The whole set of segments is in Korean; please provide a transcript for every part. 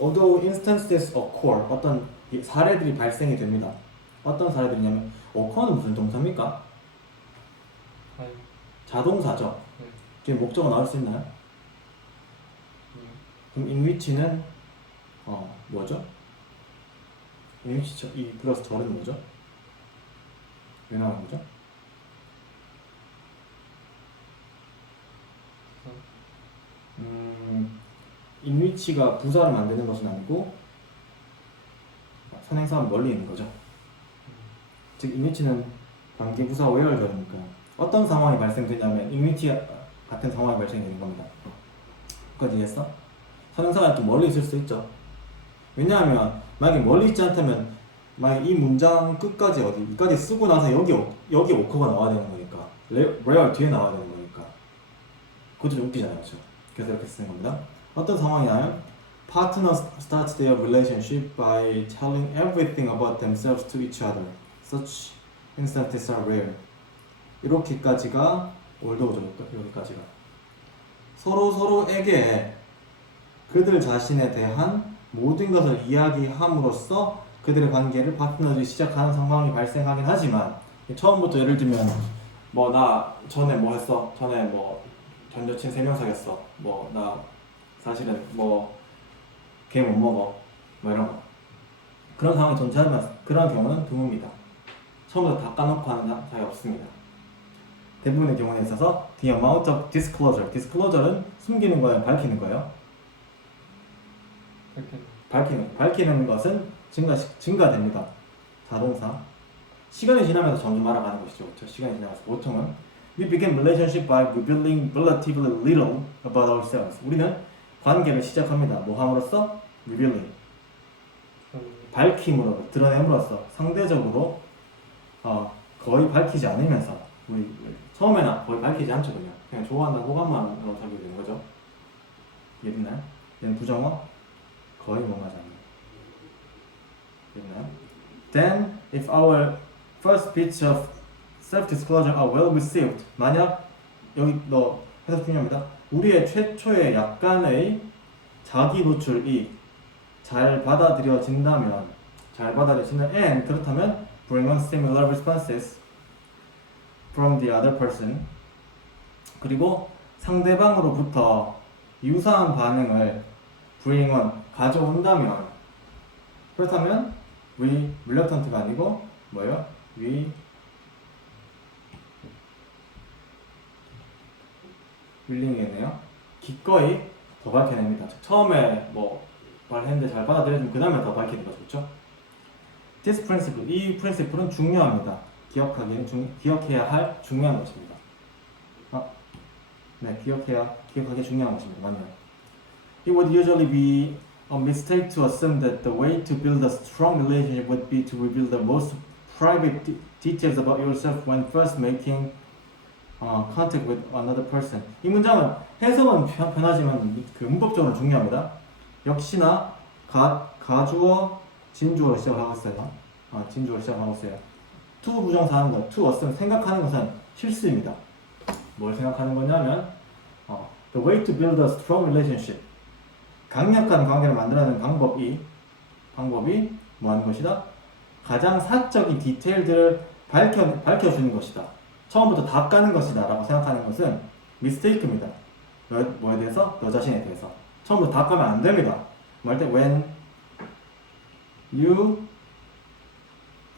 Although instances occur, 어떤 사례들이 발생이 됩니다. 어떤 사례들이냐면 occur는 무슨 동사입니까? 아니. 자동사죠. 네. 지금 목적어 나올 수 있나요? 그럼 in which는 뭐죠? in which 이 플러스 절은 뭐죠? 왜 나오는 거죠? in which가 부사를 만드는 것은 아니고 선행사는 멀리 있는 거죠. 즉 in which는 관계부사 where절이니까요. 어떤 상황이 발생되냐면 in which 같은 상황이 발생되는 겁니다. 여기까지 이해했어? 선행사가 이렇게 멀리 있을 수 있죠. 왜냐하면 만약에 멀리 있지 않다면 만약 이 문장 끝까지 어디까지 쓰고 나서 여기 오커가 나와야 되는 거니까 where 뒤에 나와야 되는 거니까 그것도 좀 웃기잖아요, 그렇죠? 그래서 이렇게 쓰는 겁니다. 어떤 상황이냐면 partners start their relationship by telling everything about themselves to each other. Such instances are rare. 이렇게까지가 올드오죠. 여기까지가 서로에게 그들 자신에 대한 모든 것을 이야기함으로써 그들의 관계를 파트너들이 시작하는 상황이 발생하긴 하지만 처음부터 예를 들면 뭐 나 전에 뭐 했어? 전에 뭐 전 여친 3명 사귀었어. 뭐 나 사실은 뭐 걔 못 먹어. 뭐 이런 거. 그런 상황이 존재하면 그런 경우는 드뭅니다. 처음부터 다 까놓고 하는 사람이 없습니다. 대부분의 경우에 있어서 the amount of disclosure. disclosure는 숨기는 거예요? 밝히는 거예요? 밝히는 것은 증가됩니다. 자동사. 시간이 지나면서 점점 알아가는 것이죠. 그렇죠? 시간이 지나면서 보통은 we begin relationship by revealing relatively little about ourselves. 우리는 관계를 시작합니다. 뭐 함으로써? revealing. 밝힘으로, 드러냄으로써 상대적으로 거의 밝히지 않으면서 우리 처음에는 거의 밝히지 않죠. 그냥 좋아한다는 호감만 하게 되는 거죠. 이해됐나요? 얘는 부정어 거의 뭐하지 않아요. 이해됐나요? Then, if our first bits of self-disclosure are well received, 만약 여기 해석 중요합니다. 우리의 최초의 약간의 자기 노출이 잘 받아들여진다면, and 그렇다면 bring on similar responses from the other person. 그리고 상대방으로부터 유사한 반응을 bring on 가져온다면, 그렇다면 we reluctant가 아니고 뭐예요? we willing이네요. 기꺼이 더 밝혀냅니다. 처음에 뭐 말했는데 잘 받아들여주면 그 다음에 더 밝히는 거죠. 그렇죠? This principle, 이 프린시플은 중요합니다. 기억해야 할 중요한 것입니다. 네, 기억하기 중요한 것입니다. 맞나요? It would usually be a mistake to assume that the way to build a strong relationship would be to reveal the most private details about yourself when first making contact with another person. 이 문장은 해석은 편하지만 그 문법적으로 중요합니다. 역시나 가주어, 진주어로 시작하고 있어요. 진주어로 시작하고 있어요. to 부정사 하는 것, to assume 생각하는 것은 실수입니다. 뭘 생각하는 거냐면 the way to build a strong relationship. 강력한 관계를 만들어내는 방법이 뭐 하는 것이다? 가장 사적인 디테일들을 밝혀주는 것이다. 처음부터 다 까는 것이다 라고 생각하는 것은 mistake입니다. 뭐에 대해서? 너 자신에 대해서. 처음부터 다 까면 안 됩니다. 뭐 할 때 when you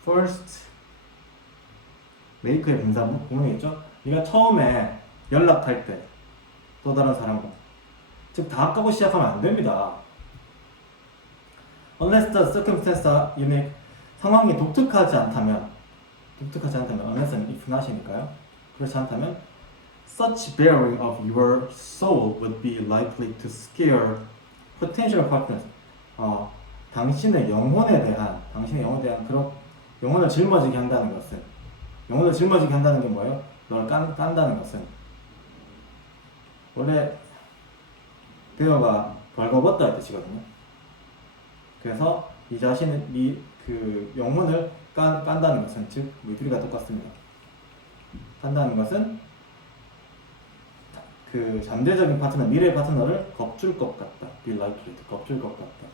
first make의 분사 구문이겠죠? 네가 처음에 연락할 때 또 다른 사람과 즉 다 까고 시작하면 안 됩니다. Unless the circumstances are unique. 상황이 독특하지 않다면 unless는 if not이니까요. 그렇지 않다면 such bearing of your soul would be likely to scare potential partners. 당신의 영혼에 대한 그런 영혼을 짊어지게 한다는 것은 영혼을 짊어지게 한다는 게 뭐예요? 널 깐다는 것은 원래 배어가 벌거벗다 의 뜻이거든요. 그래서 이 자신의 그 영혼을 깐다는 것은 즉 우리가 똑같습니다. 깐다는 것은 그 잠재적인 파트너, 미래 파트너를 겁줄 것 같다. be likely, 겁줄 것 같다.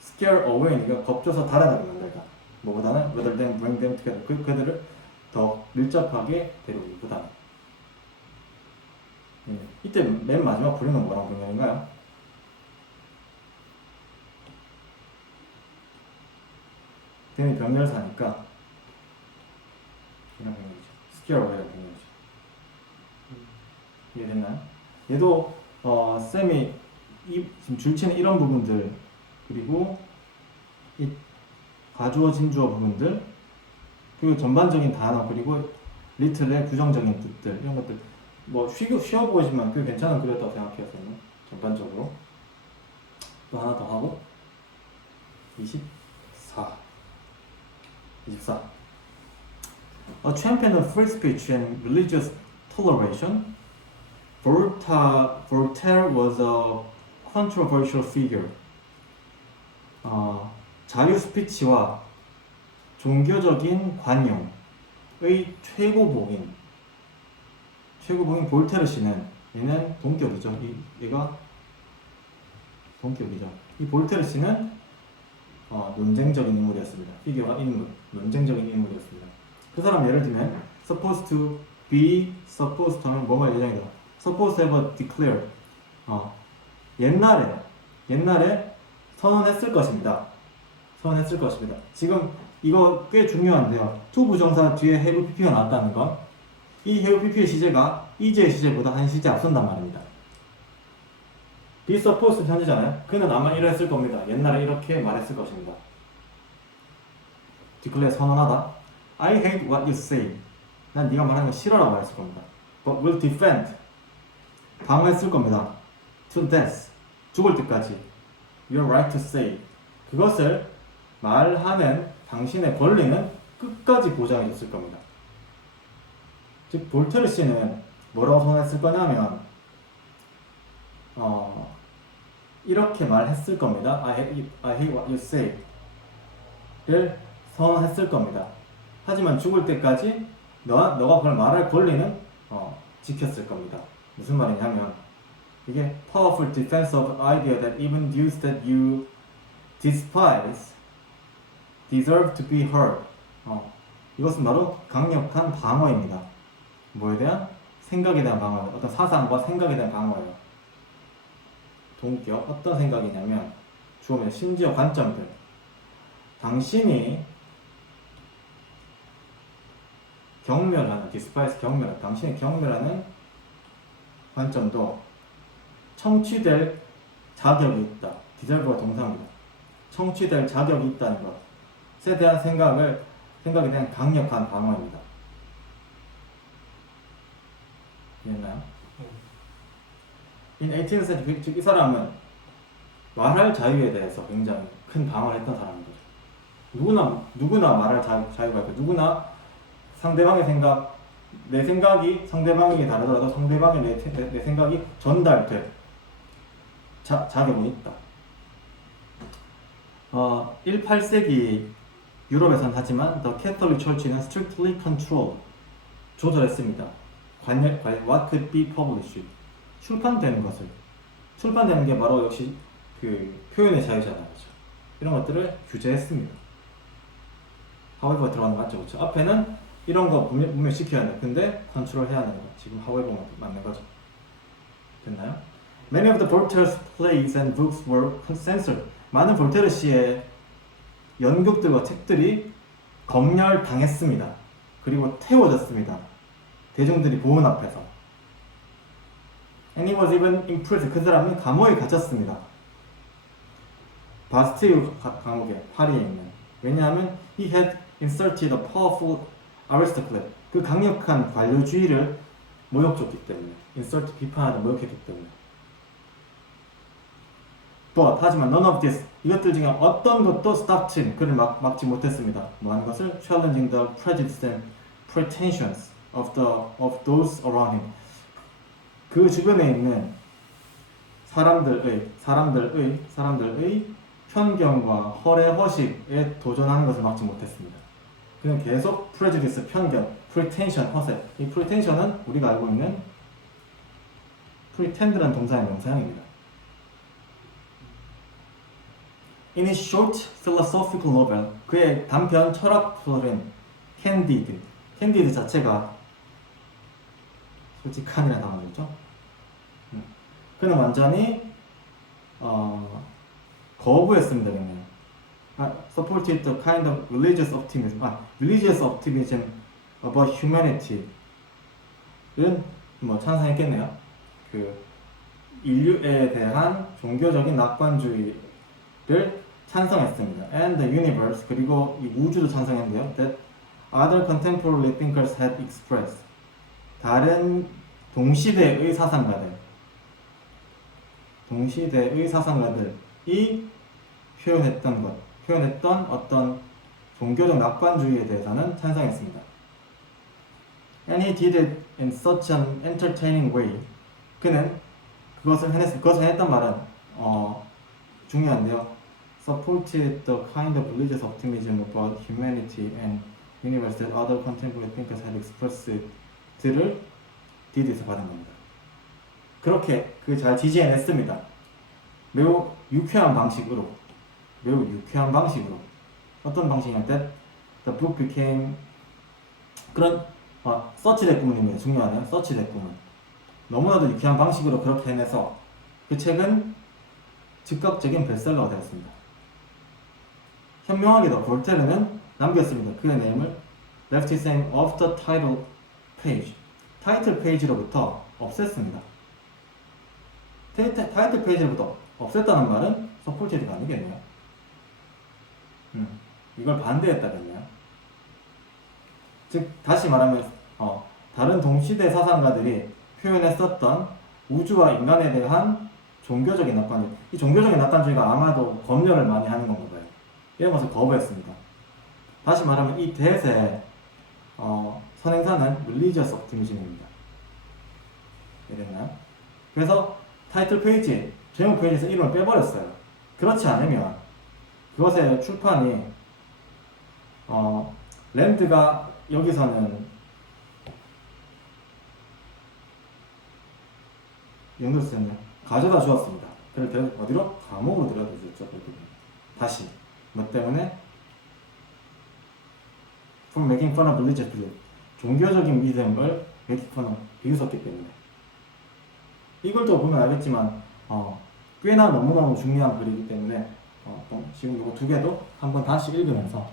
scare away니까 겁줘서 달아나게 만들다. 뭐보다는 rather than bring them together. 그들을 더 밀접하게 데려오기보다는. 이때 맨 마지막 부류는 뭐랑 병렬인가요? 댐이 병렬사니까 그냥 병렬이죠. scare away가 병렬이죠. 이해됐나요? 얘도 쌤이 지금 줄치는 이런 부분들 그리고 이 가주어 진주어 부분들 그리고 전반적인 단어 그리고 리틀의 부정적인 뜻들 이런 것들 뭐 쉬워 보이지만 꽤 괜찮은 글이었다고 생각해요. 저는 전반적으로 또 하나 더 하고 24 A champion of free speech and religious toleration, Voltaire was a controversial figure. 자유 스피치와 종교적인 관용의 최고봉인 볼테르 씨는 얘는 동격이죠. 얘가 동격이죠. 이 볼테르 씨는 논쟁적인 인물이었습니다. 피규어가 인물, 논쟁적인 인물이었습니다. 그 사람 예를 들면 supposed to 하면 뭐가 예정이다. supposed to have declared 옛날에 선언했을 것입니다. 지금 이거 꽤 중요한데요. to 부정사 뒤에 have pp가 나왔다는 건 이 have pp의 시제가 이제의 시제보다 한 시제 앞선단 말입니다. be supposed 현재잖아요. 그는 아마 이랬을 겁니다. 옛날에 이렇게 말했을 것입니다. declare 선언하다. I hate what you say. 난 네가 말하는 거 싫어라고 말했을 겁니다. But will defend. 방어했을 겁니다. To death. 죽을 때까지. You're right to say. 그것을 말하는 당신의 권리는 끝까지 보장해줬을 겁니다. 즉 볼테르 씨는 뭐라고 선언했을 거냐면 이렇게 말했을 겁니다. I hate what you say 를 선언했을 겁니다. 하지만 죽을 때까지 너가 그걸 말할 권리는 지켰을 겁니다. 무슨 말이냐면 이게 powerful defense of idea that even views that you despise deserve to be heard. 이것은 바로 강력한 방어입니다. 뭐에 대한? 생각에 대한 방어예요. 어떤 사상과 생각에 대한 방어예요. 동격 어떤 생각이냐면 주어면 심지어 관점들. 당신이 경멸하는 despise 경멸하는 당신이 경멸하는 관점도 청취될 자격이 있다. deserve가 동사입니다. 청취될 자격이 있다는 것에 대한 생각에 대한 강력한 방어입니다. 이해했나요? In 18th century, 즉 이 사람은 말할 자유에 대해서 굉장히 큰 방어를 했던 사람인 거죠. 누구나 말할 자유가 있고 누구나 상대방의 생각, 내 생각이 상대방에게 다르더라도 상대방의 내 생각이 전달될 자격은 있다. 18세기 유럽에선 하지만 The Catholic Church는 strictly control 조절했습니다. What could be published 출판되는 게 바로 역시 그 표현의 자유잖아요. 그렇죠? 이런 것들을 규제했습니다. however 들어가는 거 맞죠? 그렇죠? 앞에는 이런 거 분명 시켜야 돼. 근데 컨트롤 해야 하는 거. 지금 however 맞는 거죠. 됐나요? Many of the Voltaire's plays and books were censored. 많은 볼테르 씨의 연극들과 책들이 검열당했습니다. 그리고 태워졌습니다. 대중들이 보는 앞에서. And he was even imprisoned. 그 사람은 감옥에 갇혔습니다. 바스티유 감옥에 파리에 있는. 왜냐하면 he had inserted a powerful aristocrat. 그 강력한 관료주의를 모욕줬기 때문에. insert 비판하다 모욕했기 때문에. But 하지만 none of this 이것들 중에 어떤 것도 stopped him. 그를 막지 못했습니다. 뭐 하는 것을 challenging the prejudice and pretensions of those around him. 그 주변에 있는 사람들의 편견과 허례허식에 도전하는 것을 막지 못했습니다. 그냥 계속 prejudice, 편견, pretension, 허세. 이 pretension은 우리가 알고 있는 pretend라는 동사의 명사형입니다. In his short philosophical novel, 그의 단편 철학 소설인 Candide, Candide 자체가 솔직한이라는 단어가 있죠. 그는 완전히 거부했습니다. 그냥 supported the kind of religious optimism about humanity를 뭐 찬성했겠네요. 그 인류에 대한 종교적인 낙관주의를 찬성했습니다. And the universe, 그리고 이 우주도 찬성했는데요. That other contemporary thinkers had expressed, 다른 동시대의 사상가들이 표현했던 어떤 종교적 낙관주의에 대해서는 찬성했습니다. And he did it in such an entertaining way. 그는 그것을 해냈단 말은 중요한데요. Supported the kind of religious optimism about humanity and universe that other contemporary thinkers had expressed.를 did에서 받은 겁니다. 그렇게 잘 지지해냈습니다. 매우 유쾌한 방식으로 어떤 방식이냐면 the book became 그런 서치 대꾸문입니다. 중요하네요. 서치 대꾸문. 너무나도 유쾌한 방식으로 그렇게 해내서 그 책은 즉각적인 베스트셀러가 되었습니다. 현명하게도 볼테르는 남겼습니다. 그의 네임을 left his name off the title page. 타이틀 페이지로부터 없앴습니다. 타이틀 페이지로부터 없앴다는 말은 서포티드가 아니겠네요. 이걸 반대했다겠네요. 즉 다시 말하면 다른 동시대 사상가들이 표현했었던 우주와 인간에 대한 종교적인 낙관주의, 이 종교적인 낙관주의가 아마도 검열을 많이 하는 건가 봐요. 이런 것을 거부했습니다. 다시 말하면 이 대세의 선행사는 religious optimism입니다. 이해됐나요? 그래서 타이틀 페이지, 제목 페이지에서 이름을 빼버렸어요. 그렇지 않으면 그것의 출판이 랜드가 여기서는 연구를 썼네요. 가져다 주었습니다. 그를 어디로? 감옥으로 데려다 주었죠. 다시 뭐 때문에? For making fun of religious belief. 종교적인 믿음을 making fun of 비웃었기 때문에. 이걸 또 보면 알겠지만 꽤나 너무너무 중요한 글이기 때문에 지금 이거 두 개도 한번 다시 읽으면서